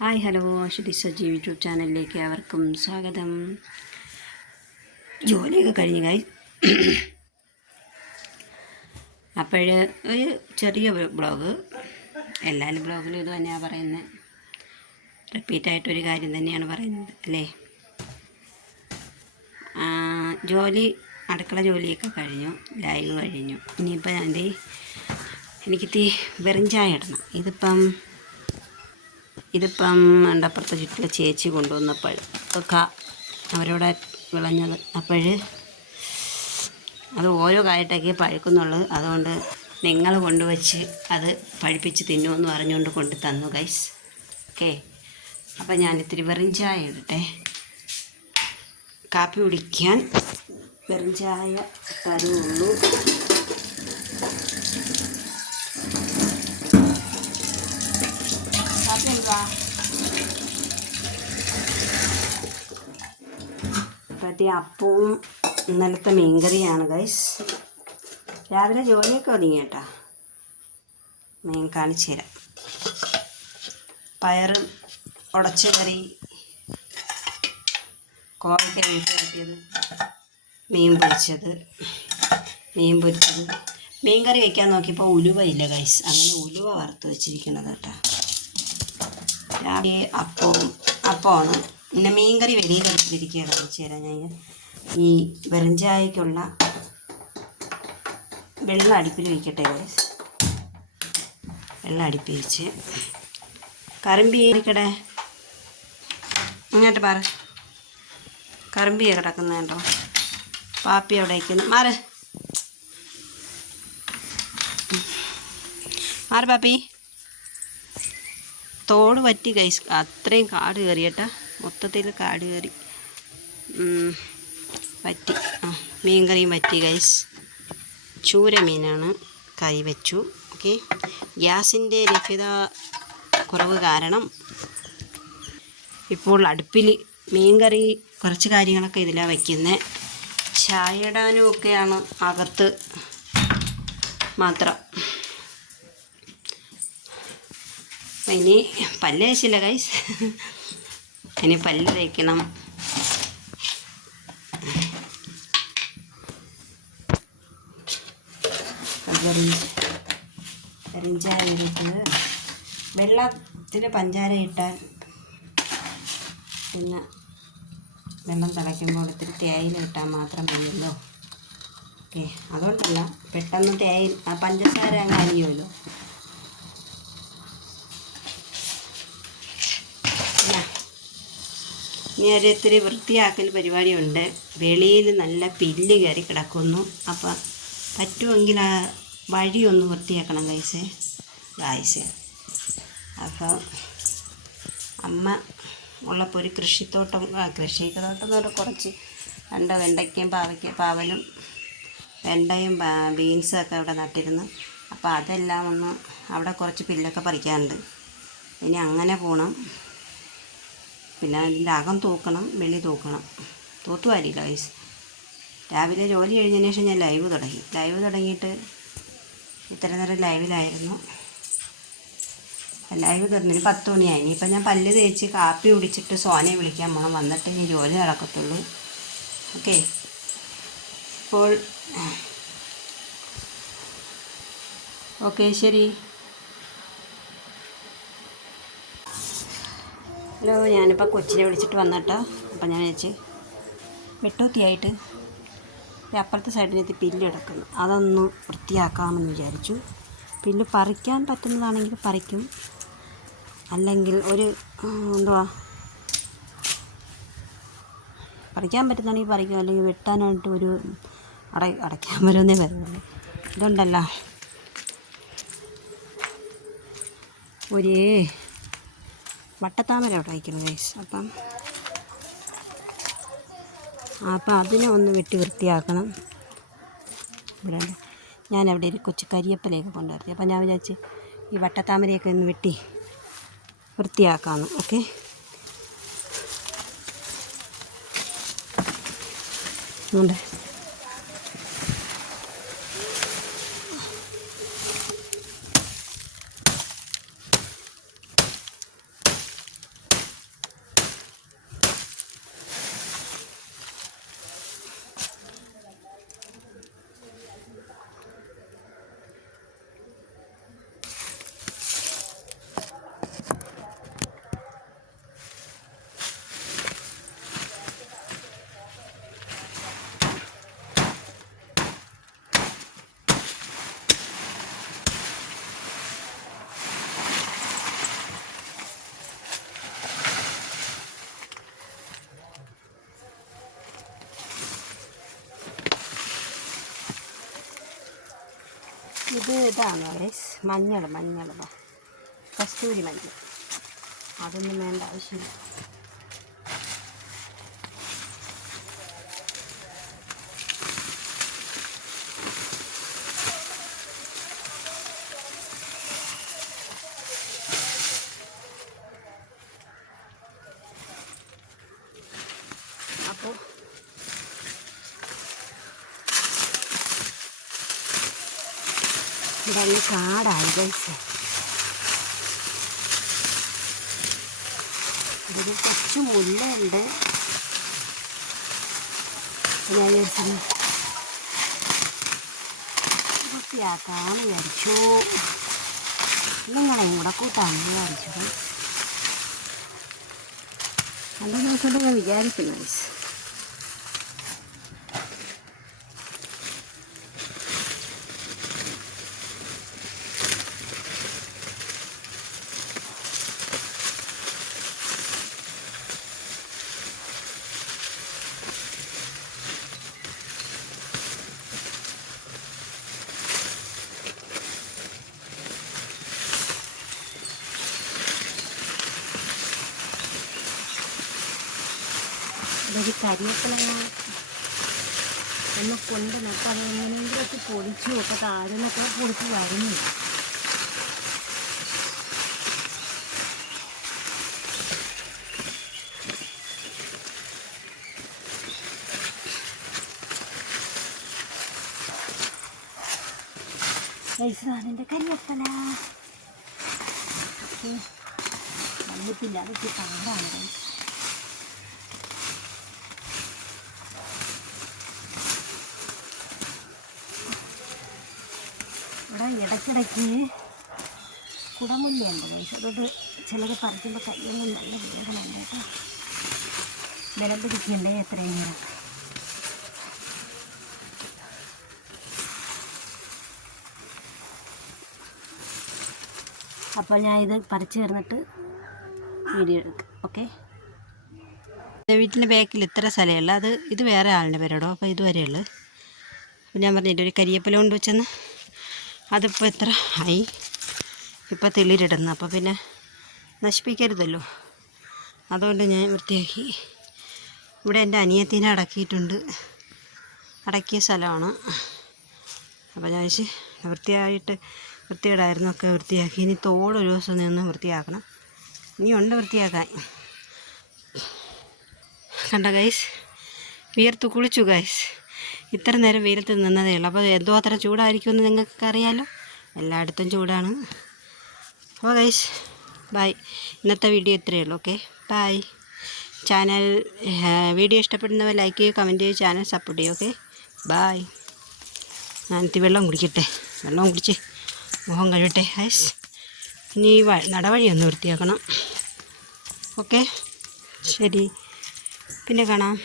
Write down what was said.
Hi hello Aswathy Saji YouTube ചാനലിലേക്ക് അവർക്കും സ്വാഗതം. ജോലിയൊക്കെ കഴിഞ്ഞ് കായി അപ്പോൾ ഒരു ചെറിയ ബ്ലോഗ്, എല്ലാവരും ബ്ലോഗിലും ഇത് തന്നെയാണ് പറയുന്നത്, റിപ്പീറ്റായിട്ടൊരു കാര്യം തന്നെയാണ് പറയുന്നത് അല്ലേ. അടുക്കള ജോലിയൊക്കെ കഴിഞ്ഞു, ലൈവ് കഴിഞ്ഞു. ഇനിയിപ്പോൾ എനിക്ക് വെറും ചായ ഇടണം. ഇതിപ്പം അപ്പുറത്തെ ചുറ്റിലെ ചേച്ചി കൊണ്ടുവന്നപ്പോൾ ഒക്കെ അവരോടെ വിളഞ്ഞത്. അത് ഓരോ കായട്ടൊക്കെ പഴുക്കുന്നുള്ളൂ. അതുകൊണ്ട് നിങ്ങൾ കൊണ്ടുവച്ച് അത് പഴുപ്പിച്ച് തിന്നുമെന്ന് പറഞ്ഞുകൊണ്ട് കൊണ്ട് തന്നു ഗൈസ്. ഓക്കെ, അപ്പം ഞാനിത്തിരി വെറും ചായ ഇടട്ടെ. കാപ്പി കുടിക്കാൻ വെറും ചായ തരുള്ളൂ. കാപ്പി എന്തുവാ? അപ്പവും ഇന്നലത്തെ മീൻകറിയാണ് ഗൈസ്. രാവിലെ ജോലിയൊക്കെ ഒതുങ്ങി കേട്ടോ. മീൻ കാണിച്ചു തരാം. പയറ് ഉടച്ച കറി, കോവയ്ക്ക വീട്ടിലാക്കിയത്, മീൻ പൊരിച്ചത്. മീൻ കറി വയ്ക്കാൻ നോക്കിയപ്പോൾ ഉലുവ ഇല്ല ഗൈസ്. അങ്ങനെ ഉലുവ വറുത്ത് വെച്ചിരിക്കണത് കേട്ടോ. രാവിലെ അപ്പമാണ്. പിന്നെ മീൻകറി വെളിയിലെടുത്തിരിക്കുക. കാണിച്ചു തരാം ഞാൻ. ഈ വെറും ചായക്കുള്ള വെള്ളം അടുപ്പിൽ വയ്ക്കട്ടെ ഗൈസ്. വെള്ളം അടുപ്പിൽ വെച്ച് കറമ്പിക്കടെ ഇങ്ങോട്ട് പറ. കറമ്പിയ കിടക്കുന്നുണ്ടോ? പാപ്പി അവിടെ വയ്ക്കുന്നു. മാറ് പാപ്പി. തോട് പറ്റി ഗൈസ്. അത്രയും കാട് കയറിയട്ടാ, മൊത്തത്തിൽ കാട് കയറി പറ്റി. മീൻ കറിയും പറ്റി ഗൈസ്. ചൂര മീനാണ്, കറി വെച്ചു. ഓക്കെ, ഗ്യാസിൻ്റെ ലഭ്യത കുറവ് കാരണം ഇപ്പോൾ അടുപ്പിൽ മീൻ കറി കുറച്ച് കാര്യങ്ങളൊക്കെ ഇതിലാണ് വയ്ക്കുന്നത്. ചായ ഇടാനും ഒക്കെയാണ് അകത്ത് മാത്രം. ഇനി പല്ല് തേച്ചില്ല ഗൈസ്. ഇനി പല്ല് തേക്കണം. കരിഞ്ചായ ഇട്ട് വെള്ളത്തിൽ പഞ്ചാര ഇട്ടാൽ പിന്നെ വെള്ളം തിളയ്ക്കുമ്പോൾ ഒത്തിരി തേയില ഇട്ടാൽ മാത്രം മതിയല്ലോ. ഓക്കെ, അതുകൊണ്ടല്ല, പെട്ടെന്ന് പഞ്ചസാര അങ്ങ് അരിയുമല്ലോ. ഇനി ഒരിത്തിരി വൃത്തിയാക്കൽ പരിപാടിയുണ്ട്. വെളിയിൽ നല്ല പില്ല് കയറി കിടക്കുന്നു. അപ്പം പറ്റുമെങ്കിൽ ആ വഴിയൊന്ന് വൃത്തിയാക്കണം ഗൈസ്. അപ്പോൾ അമ്മ ഉള്ളപ്പോൾ ഒരു കൃഷിത്തോട്ടം എന്ന് പറഞ്ഞാൽ കുറച്ച് വെണ്ടയ്ക്കയും പാവലും വെണ്ടയും ബീൻസും ഒക്കെ അവിടെ നട്ടിരുന്നു. അപ്പോൾ അതെല്ലാം ഒന്ന് അവിടെ കുറച്ച് പില്ലൊക്കെ പറിക്കാനുണ്ട്. ഇനി അങ്ങനെ പോകണം. പിന്നെ അതിൻ്റെ അകം തൂക്കണം, വെളി തൂക്കണം. തൂത്തുവാരില്ല ഗൈസ്. രാവിലെ ജോലി കഴിഞ്ഞതിന് ശേഷം ഞാൻ ലൈവ് തുടങ്ങിയിട്ട് ഇത്ര നേരം ലൈവിലായിരുന്നു. ലൈവ് തുറന്നിട്ട് 10 മണിയായി. ഇനിയിപ്പോൾ ഞാൻ പല്ല് തേച്ച് കാപ്പി കുടിച്ചിട്ട് സോനയെ വിളിക്കാൻ പോകണം. വന്നിട്ട് ഇനി ജോലി നടക്കത്തുള്ളൂ. ഓക്കെ, ഇപ്പോൾ ഓക്കെ ശരി. ഹലോ, ഞാനിപ്പോൾ കൊച്ചിനെ വിളിച്ചിട്ട് വന്നിട്ടോ. അപ്പം ഞാൻ വെച്ച് വെട്ടൂത്തിയായിട്ട് അപ്പുറത്തെ സൈഡിനകത്ത് പില്ല് കിടക്കുന്നു. അതൊന്ന് വൃത്തിയാക്കാമെന്ന് വിചാരിച്ചു. പില്ല് പറിക്കാൻ പറ്റുന്നതാണെങ്കിൽ പറിക്കും, അല്ലെങ്കിൽ പറിക്കാൻ പറ്റുന്നതാണെങ്കിൽ പറിക്കും, അല്ലെങ്കിൽ വെട്ടാനായിട്ട് ഒരു അടയ്ക്കാൻ വരുന്നേ വരുന്നുള്ളൂ. ഇതുണ്ടല്ലോ, ഒരു വട്ടത്താമര അവിടെ വയ്ക്കണം ഗൈസ്. അപ്പം അതിനെ ഒന്ന് വെട്ടി വൃത്തിയാക്കണം. ഇവിടെ ഞാനവിടെ ഒരു കൊച്ചു കരിയപ്പലയൊക്കെ കൊണ്ടുവരുത്തി. അപ്പം ഞാൻ വിചാരിച്ച് ഈ വട്ടത്താമരയൊക്കെ ഒന്ന് വെട്ടി വൃത്തിയാക്കാമെന്ന്. ഓക്കെ, ഉണ്ട്. ഇത് ഇതാണ് ഗൈസ്, മഞ്ഞൾ കസ്തൂരി മഞ്ഞൾ. അതൊന്നും വേണ്ട ആവശ്യമില്ല. അപ്പോൾ ഇതങ്ങ് കാടായി ഗൈസ്. ഇതിൽ കുറച്ച് മുല്ലുണ്ട്. ഞാൻ വിചാരിച്ചത് വൃത്തിയാക്കാമെന്ന് വിചാരിച്ചു. നിങ്ങളെയും കൂടെ കൂട്ടാമെന്ന് വിചാരിച്ചത്. രണ്ട് ദിവസം ഞാൻ വിചാരിക്കുന്നു ഗൈസ്. ഇതൊരു കരിവേപ്പില ഒന്ന് കൊണ്ട് നട്ട് അത് എങ്ങനെയെങ്കിലൊക്കെ പൊടിച്ചു ഒക്കെ താരനൊക്കെ പൊടിച്ച് വരുന്നു. എൻ്റെ കരിവേപ്പില വന്നിട്ടില്ല. അതൊക്കെ പാടാണ്. ഇവിടെ ഇടയ്ക്കിടയ്ക്ക് കുടമുല്ലയുണ്ട് ഗൈസ്. അതുകൊണ്ട് ചിലത് പറിക്കുമ്പോൾ കയ്യൊന്നും നല്ല വേദനയുണ്ട് കേട്ടോ. ബലം പിടിക്കണ്ടേ എത്രയും നേരം. അപ്പോൾ ഞാൻ ഇത് പറിച്ച് ചേർന്നിട്ട് വീഡിയോ എടുക്കാം. ഓക്കെ. വീട്ടിൻ്റെ ബാക്കിൽ ഇത്ര സ്ഥലമുള്ള അത് ഇത് വേറെ ആളിൻ്റെ പേരോടോ. അപ്പോൾ ഇതുവരെയുള്ളു. അപ്പോൾ ഞാൻ പറഞ്ഞിട്ട് ഒരു കരിയേപ്പില കൊണ്ട് വെച്ചെന്ന് അതിപ്പോൾ എത്ര ആയി. ഇപ്പോൾ തെളിരിടുന്നു. അപ്പോൾ പിന്നെ നശിപ്പിക്കരുതല്ലോ. അതുകൊണ്ട് ഞാൻ വൃത്തിയാക്കി. ഇവിടെ എൻ്റെ അനിയത്തിനെ അടക്കിയ സ്ഥലമാണ്. അപ്പോൾ ഞാൻ വൃത്തിയിടായിരുന്നു ഒക്കെ വൃത്തിയാക്കി. ഇനി തോടൊരു ദിവസം നിന്ന് വൃത്തിയാക്കണം. ഇനിയുണ്ട് വൃത്തിയാക്കാൻ. കണ്ട ഗൈസ്, വിയർത്ത് കുളിച്ചു ഗൈസ്. ഇത്ര നേരം വെയിലത്ത് നിന്നതേ ഉള്ളൂ. അപ്പോൾ എന്തോ അത്ര ചൂടായിരിക്കുമെന്ന് നിങ്ങൾക്കൊക്കെ അറിയാമല്ലോ. എല്ലായിടത്തും ചൂടാണ്. അപ്പോൾ ഗൈസ് ബൈ. ഇന്നത്തെ വീഡിയോ ഇത്രയേ ഉള്ളൂ. Okay bye. വീഡിയോ ഇഷ്ടപ്പെടുന്നവർ ലൈക്ക് ചെയ്യുക, കമൻറ്റ് ചെയ്യുക, ചാനൽ സപ്പോർട്ട് ചെയ്യുക. Okay bye. ഞാനിത്തി വെള്ളം കുടിക്കട്ടെ. വെള്ളം കുടിച്ച് മുഖം കഴുകട്ടെ ഗൈസ്. ഇനി നടവഴി ഒന്ന് വൃത്തിയാക്കണം. ഓക്കെ ശരി, പിന്നെ കാണാം.